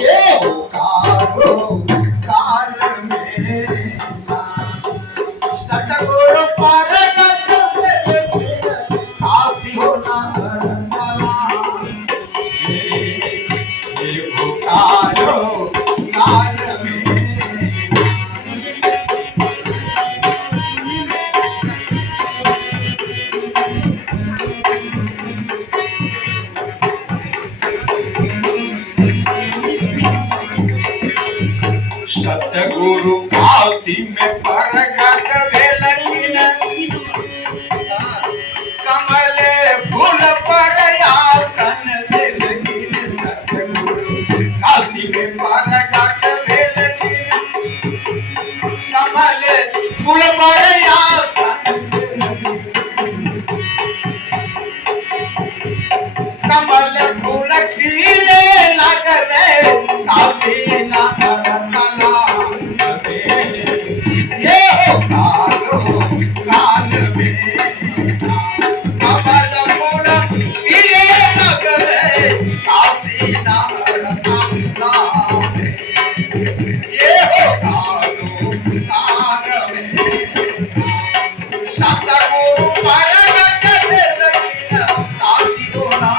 ये कालो काल में सतगुरु परगट काशी होना ये कालो काल में सतगुरु काशी में परगट भेलखिन कमल फूल पर आसन देलखिन सतगुरु काशी में परगट भेलखिन कमल फूल पर आसन कमल फूल खिले लगले काशी नगर काल में कमल फूल खिले लगले काशी नगर ये हो काल में सतगुरु परगट भेलखिन काशी होना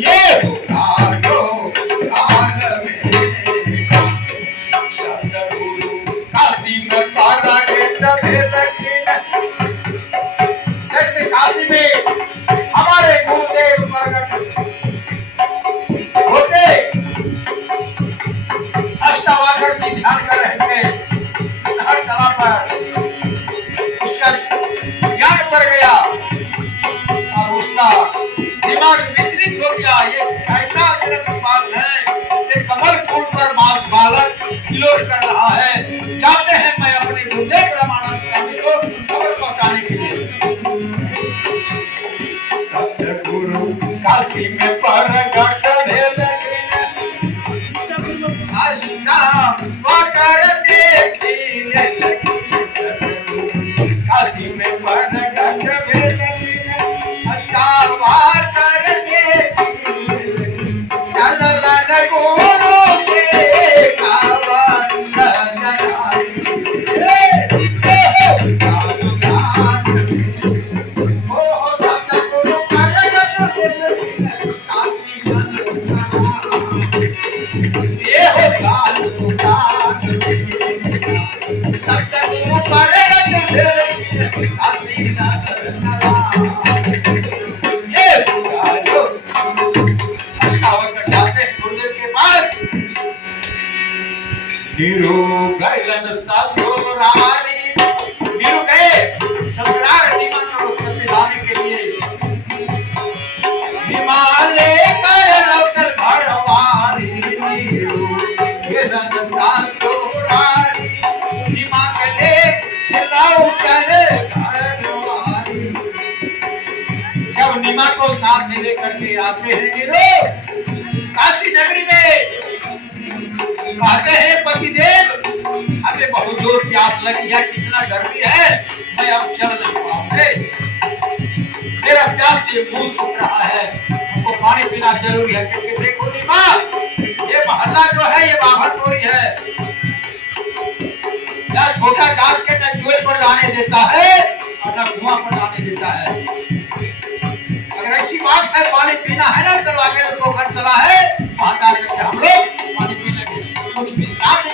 ये हो काल में सतगुरु काशी में परगट भेलखिन जैसे काशी में हमारे गुरुदेव प्रकट होते अष्टावक्र की ध्यान कर रहे थे हर कला पर उसका ज्ञान पड़ गया और उसका दिमाग विचलित हो गया। ये कैसा गलत बात है, ये कमल फूल पर बालक किलोर कर रहा है। चाहते हैं मैं अपने गुरुदेव रामानंद स्वामी को खबर पहुंचाने के लिए। सतगुरु काशी में परगट भेलखिन अष्टावक्र देखिन सतगुरु काशी में परगट भेलखिन अष्टावक्र देखिन चलन गुरु के कावन जनाई ये हो कालो काल में सतगुरु परगट भेलखिन काशी नगर ये कालो अष्टावक्र जाते हैं गुरुदेव के पास। नीरू गैलन ससुरारी, नीरू गए ससुराल निमंत्रण उसको दिलाने के लिए। हिमालय कर लौटल घरवारी नीरू गैलन ससुरारी, हिमालय लौटल घरवारी। जब नीमा को साथ लेकर के आते हैं नीरू काशी नगरी में, कहते हैं पतिदेव हमें बहुत जोर प्यास लगी है, कितना गर्मी है, मैं अब चल नहीं पाऊंगा, मेरा प्यास से मुंह सूख रहा है, हमको पानी पीना जरूरी है। क्योंकि देखो नीमा, ये मोहल्ला जो है ये बाभन टोरी है, न छोटा काट के न कुएं पर जाने देता है और न कुआं पर जाने देता है। अगर ऐसी बात है पानी पीना है ना, चलो आगे में पोखर चला है, वहां जाकर के हम लोग पानी पी लेंगे, कुछ विश्राम